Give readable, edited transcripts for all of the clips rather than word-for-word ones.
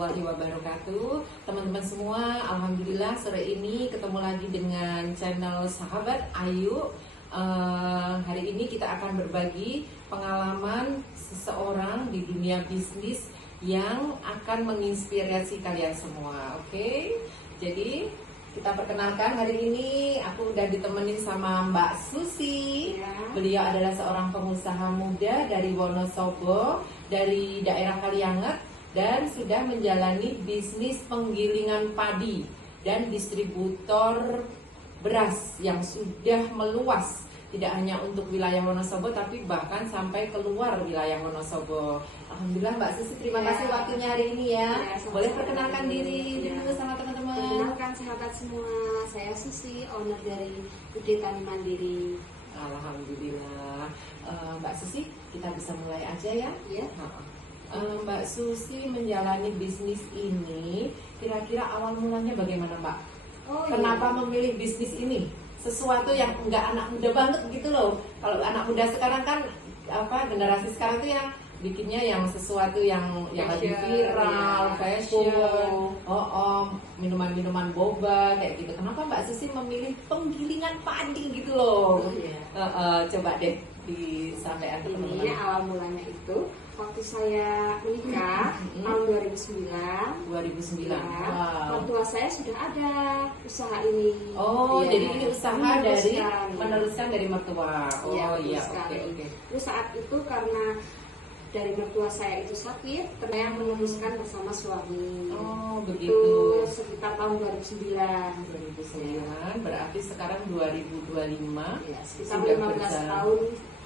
warahmatullahi wabarakatuh. Teman-teman semua, alhamdulillah sore ini ketemu lagi dengan channel Sahabat Ayu. Hari ini kita akan berbagi pengalaman seseorang di dunia bisnis yang akan menginspirasi kalian semua. Oke, jadi kita perkenalkan, hari ini aku udah ditemenin sama Mbak Susi. Beliau adalah seorang pengusaha muda dari Wonosobo, dari daerah Kalianget, dan sudah menjalani bisnis penggilingan padi dan distributor beras yang sudah meluas. Tidak hanya untuk wilayah Wonosobo, tapi bahkan sampai keluar wilayah Wonosobo. Alhamdulillah Mbak Susi, terima kasih waktunya hari ini ya. Boleh perkenalkan diri dulu sama teman-teman. Perkenalkan sahabat semua, saya Susi, owner dari Gede Tani Mandiri. Alhamdulillah. Mbak Susi, kita bisa mulai aja ya? Ya. Mbak Susi menjalani bisnis ini, kira-kira awal mulanya bagaimana Mbak? Kenapa memilih bisnis ini? Sesuatu yang enggak anak muda banget gitu loh. Kalau anak muda sekarang kan generasi sekarang tuh yang bikinnya yang sesuatu yang lagi viral, fashion, minuman-minuman boba kayak gitu. Kenapa Mbak Susi memilih penggilingan padi gitu loh? Coba deh disampaikan ke teman-teman. Ini awal mulanya itu waktu saya menikah tahun 2009. 2009. Ya, Wow. Mertua saya sudah ada usaha ini. Jadi ini usaha dari meneruskan dari mertua. Iya, oke. Terus saat itu karena dari mertua saya itu sakit, saya meneruskan bersama suami. Oh, Itu begitu. sekitar tahun 2009. 2009, berarti sekarang 2025. Ya, sekitar Sudah 15 berjalan. tahun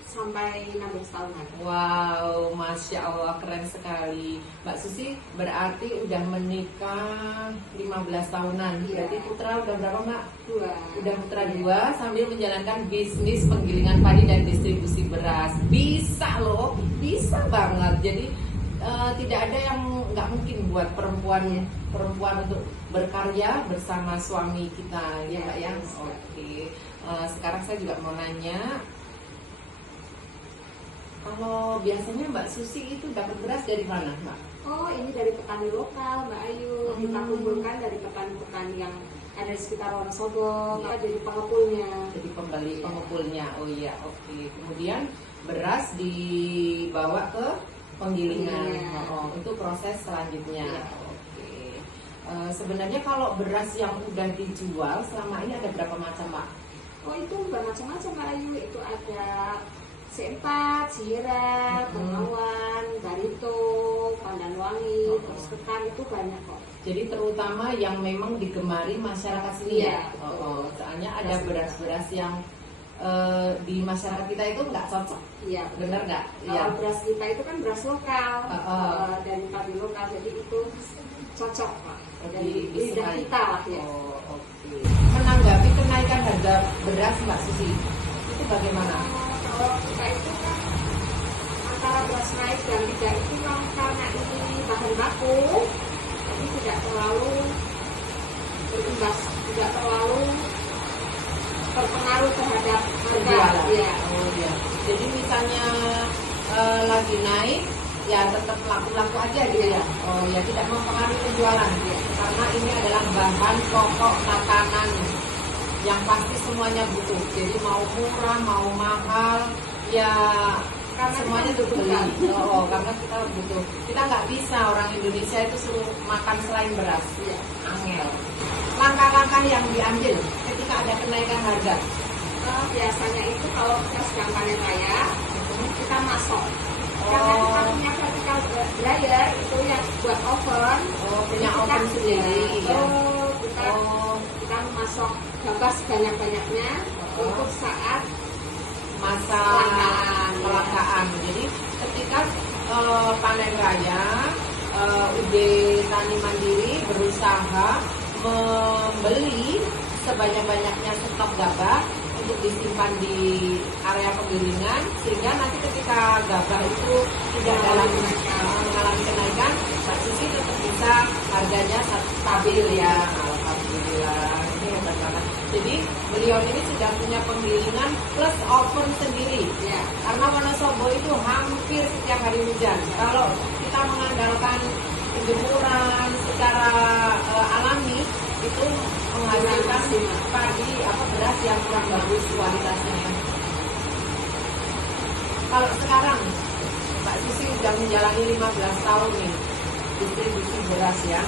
sampai 16 tahunan. Wow, Masya Allah, keren sekali. Mbak Susi berarti udah menikah 15 tahunan. Iya. Berarti putra udah berapa Mbak? Dua. Udah putra dua, sambil menjalankan bisnis penggilingan padi dan distribusi beras. Bisa loh, bisa banget. Jadi tidak ada yang nggak mungkin buat perempuan untuk berkarya bersama suami kita, ya Mbak ya. Oke. Sekarang saya juga mau nanya, kalau biasanya Mbak Susi itu dapat beras dari mana Mbak? Oh, ini dari petani lokal, Mbak Ayu. Kita kumpulkan dari petani-petani yang ada di sekitar Wonosobo. Kita jadi pengepulnya. Jadi pengepulnya. Oh iya, oke. Kemudian beras dibawa ke penggilingan. Itu proses selanjutnya. Iya. Oke. Sebenarnya kalau beras yang udah dijual selama ini ada berapa macam Mbak? Oh, itu bukan macam-macam, Mbak Ayu. Itu ada C4, Sirap, Bengawan, Barito, Pandanwangi, terus ketan, itu banyak kok. Jadi terutama yang memang digemari masyarakat sini ya. Betul. Soalnya ada beras-beras yang di masyarakat kita itu nggak cocok. Iya, Benar nggak? Kalau beras kita itu kan beras lokal dari padi lokal, jadi itu cocok Pak. Dari lidah kita lah ya. Oke. Menanggapi kenaikan harga beras Mbak Susi, itu bagaimana? Kalau kita itu kan antara beras naik dan tidak itu kan karena ini bahan baku, jadi tidak terlalu berimbas, tidak terlalu terpengaruh terhadap harga. Ya. Oh iya. Jadi misalnya lagi naik, ya tetap laku-laku aja gitu ya. Oh ya, tidak mempengaruhi penjualan ya. Karena ini adalah bahan pokok makanan yang pasti semuanya butuh. Jadi mau murah, mau mahal, ya karena semuanya beli. Karena kita butuh. Kita nggak bisa orang Indonesia itu suruh makan selain beras. Ya. Angel. Langkah-langkah yang diambil ketika ada kenaikan harga. Biasanya itu kalau kita sedang panen raya, kita masuk. Karena kita punya vertical dryer itu yang buat oven. Punya oven sendiri. Kita masuk gabah sebanyak-banyaknya untuk saat masa kelangkaan. Jadi ketika panen raya, UD Tani Mandiri berusaha membeli sebanyak-banyaknya stok gabah untuk disimpan di area penggilingan, sehingga nanti ketika gabah itu tidak mengalami kenaikan, Mbak Susi tetap bisa harganya stabil ya. Alhamdulillah, ini hebat banget. Jadi beliau ini sudah punya penggilingan plus oven sendiri ya. Karena Wonosobo itu hampir setiap hari hujan. Kalau kita mengandalkan penjemuran secara alami itu menghasilkan padi beras yang kurang bagus kualitasnya. Kalau sekarang Mbak Susi sudah menjalani 15 tahun nih distribusi beras ya,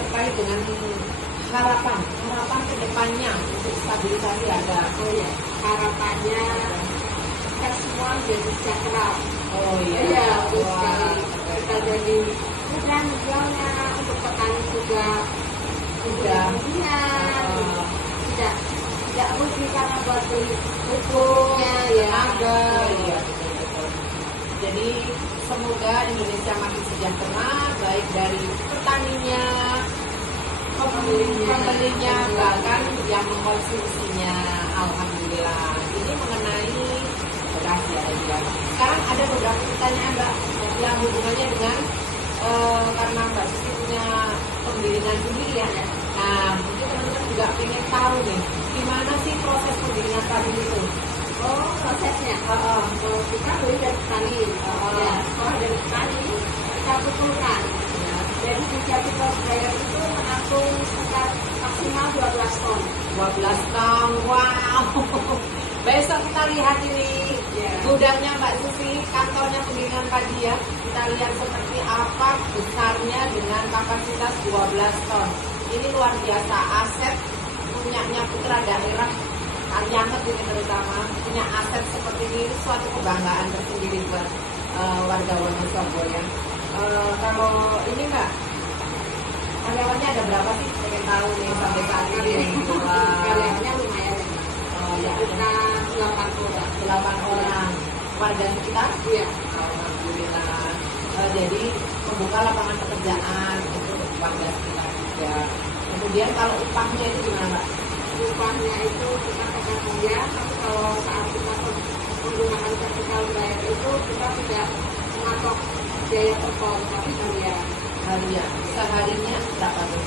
terkait dengan harapan ke depannya untuk stabilisasi harga. Oh ya, harapannya kita semua jadi sejahtera. Oh iya. Iya, betul sekali. Kita jadi mudah menjualnya, untuk petani juga Sudah. iya, tidak rugi karena buat beli pupuknya ya. Tenaga, iya betul. Jadi semoga Indonesia makin sejahtera, baik dari petaninya, pembelinya, bahkan yang mengkonsumsinya. Alhamdulillah. Ini mengenai beras ya tadi ya. Sekarang ada beberapa pertanyaan Mbak yang hubungannya dengan karena Mbak Susi punya penggilingan sendiri ya. Nah, mungkin teman-teman juga pengen tahu nih, gimana sih proses penggilingan padi itu? Oh, prosesnya. Kita beli dari petani. Ya, setelah dari petani kita kumpulkan. Ya. Jadi di Jati Surabaya itu menampung sekitar maksimal 12 ton. 12 tahun, wow. Besok kita lihat ini gudangnya Mbak Susi, kantornya penggilingan padi ya. Kita lihat seperti apa besarnya dengan kapasitas 12 ton. Ini luar biasa, aset punyanya putra daerah Arianget ini terutama, punya aset seperti ini suatu kebanggaan tersendiri buat warga Wonosobo ya. Kalau ini Mbak, karyawannya ada berapa sih? Pengen tahu nih sampai saat ini. Karyawannya lumayan. Ya, Kita 8 orang. Warga sekitar? Iya. Alhamdulillah. Jadi membuka lapangan pekerjaan untuk warga sekitar juga. Kemudian kalau upahnya itu gimana Mbak? Upahnya itu kita tergantung dia, tapi kalau saat kita menggunakan vertikal bayar itu kita tidak mematok biaya per ton, tapi harian. Harian. Seharinya berapa tuh?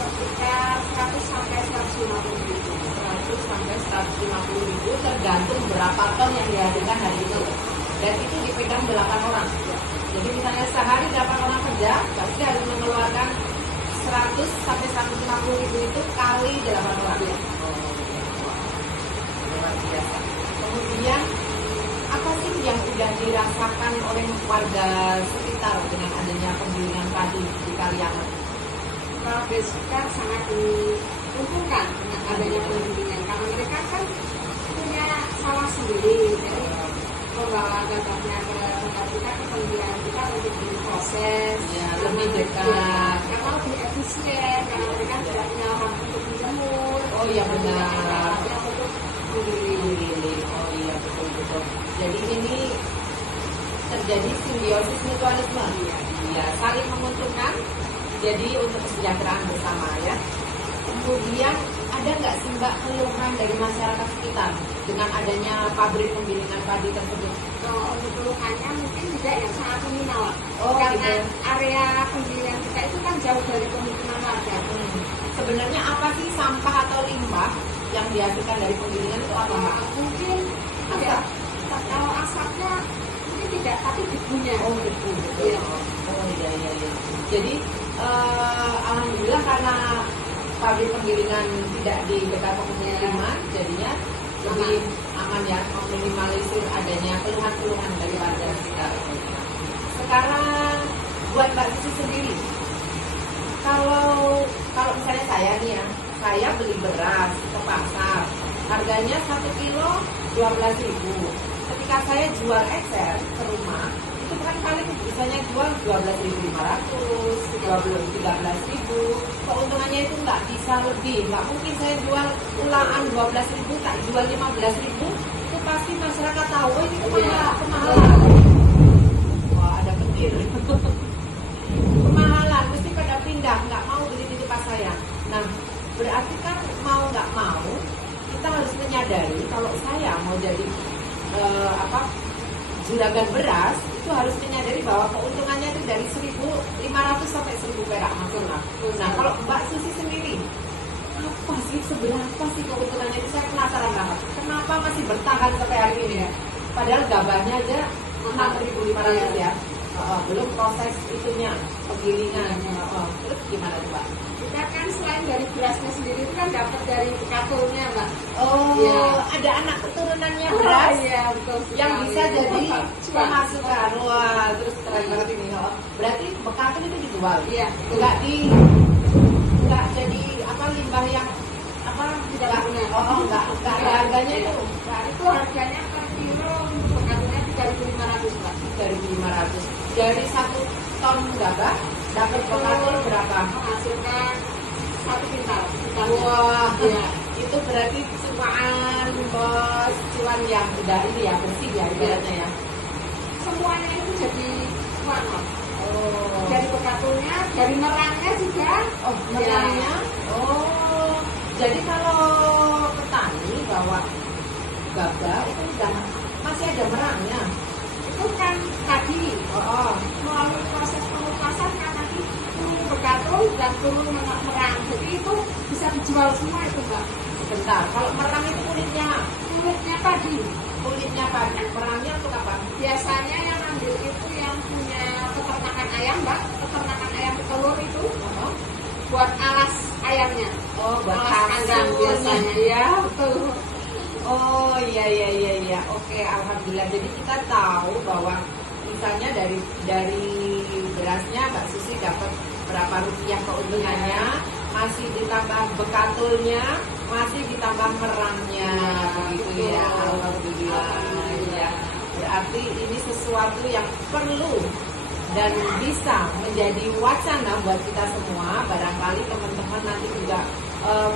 Sekitar 100 sampai 150 ribu. 100 sampai 150 ribu tergantung berapa ton yang dihasilkan hari itu. Dan itu dipegang 8 orang. Jadi misalnya sehari 8 orang kerja, berarti harus mengeluarkan 100 sampai 150 ribu itu kali 8 orang. Luar biasa. Kemudian apa sih yang sudah dirasakan oleh warga sekitar dengan adanya penggilingan padi di Kalianget? Kalau besar sangat diuntungkan dengan adanya penggilingan, karena mereka kan punya sawah sendiri, jadi membawa gabahnya ke tempat kita, ke penggilingan kita untuk diproses Ya, lebih dekat. karena lebih efisien, karena mereka tidak punya waktu untuk menjemur. Oh iya benar. Yang untuk menggiling. Oh iya betul. Jadi ini terjadi simbiosis mutualisme. Iya, saling menguntungkan. Jadi untuk kesejahteraan bersama ya. Kemudian ada nggak sih Mbak keluhan dari masyarakat sekitar dengan adanya pabrik penggilingan padi tersebut? Untuk keluhannya mungkin tidak yang sangat minimal, Oh, karena gitu. area penggilingan kita itu kan jauh dari pemukiman warga. Sebenarnya apa sih sampah atau limbah yang dihasilkan dari penggilingan itu apa Mbak? Mungkin tidak, kalau asapnya mungkin tidak, tapi debunya. Oh betul. Iya. Oh iya. Jadi alhamdulillah karena pabrik penggilingan tidak di dekat pemukiman, jadinya lebih aman ya, meminimalisir adanya keluhan-keluhan dari warga sekitar. Sekarang buat Mbak Susi sendiri, kalau misalnya saya nih ya, saya beli beras ke pasar, harganya 1 kilo 12.000. Ketika saya jual ecer ke rumah, itu kan paling bisanya jual 12.500, 13.000. Keuntungannya itu nggak bisa lebih, nggak mungkin saya jual ulangan 12.000, tak jual 15.000. Itu pasti masyarakat tahu ini kemahalan. Wah ada petir. Kemahalan, mesti pada pindah, nggak mau beli di tempat saya. Nah, berarti kan mau nggak mau kita harus menyadari kalau saya mau jadi juragan beras itu harus menyadari bahwa keuntungannya itu dari 1.500 sampai 1.000 perak maksimal. Nah, kalau Mbak Susi sendiri apa sih seberapa sih keuntungannya itu saya penasaran banget. Kenapa masih bertahan sampai hari ini ya? Padahal gabahnya aja 6.500 ya. Belum proses itunya penggilingan. Terus gimana? Mbak? Kita kan selain dari berasnya sendiri itu kan dapat dari katulnya, Mbak. Oh, Iya. ada anak keturunannya Oh, beras iya, betul yang sekali. bisa jadi Cuan. pemasukan. Wah, terus keren banget ini. Oh, berarti bekatul itu dijual. Iya, betul. Enggak jadi apa limbah yang apa Tidak enggak, benar. enggak ada harganya itu Nah, itu harganya per kilo untuk bekatulnya 3.500, Mbak. 3.500. Dari 1 ton gabah dapat bekatul berapa? Menghasilkan 1 kintal. Wah, Iya. itu berarti cuan bos, cuan yang udah ini ya bersih ya ibaratnya ya. Semuanya itu jadi cuan, Mbak. Oh, Dari bekatulnya, dari merangnya juga. oh merangnya. Oh, jadi kalau petani bawa gabah itu udah masih ada merangnya. Itu kan tadi Oh, melalui proses pengupasan kan nanti turun bekatul dan turun merang. Jadi itu bisa dijual semua itu, Mbak. sebentar. Kalau merang itu kulitnya Kulitnya tadi merangnya untuk apa? biasanya yang ambil itu yang punya peternakan ayam, Mbak. Peternakan ayam telur itu Oh, buat alas ayamnya. oh buat Alas kandang hasilnya. biasanya. Ya, betul. Oh iya. Oke, alhamdulillah. Jadi kita tahu bahwa misalnya dari berasnya Mbak Susi dapat berapa rupiah keuntungannya, masih ditambah bekatulnya, masih ditambah merangnya, begitu ya. Alhamdulillah. Ya. Berarti ini sesuatu yang perlu dan bisa menjadi wacana buat kita semua. Barangkali teman-teman nanti juga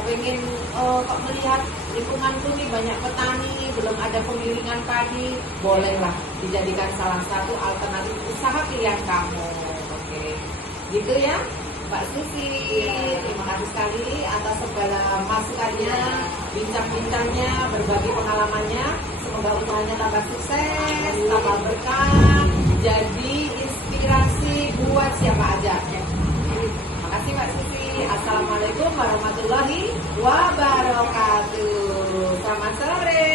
pengen kok melihat lingkunganku nih banyak petani, belum ada penggilingan padi, bolehlah dijadikan salah satu alternatif usaha pilihan kamu. Oke, gitu ya Mbak Susi. Terima kasih sekali atas segala masukannya, bincang-bincangnya, berbagi pengalamannya. Semoga usahanya tambah sukses, tambah berkah, jadi inspirasi buat siapa aja. Terima kasih Mbak Susi. Assalamualaikum warahmatullahi wabarakatuh. Selamat sore.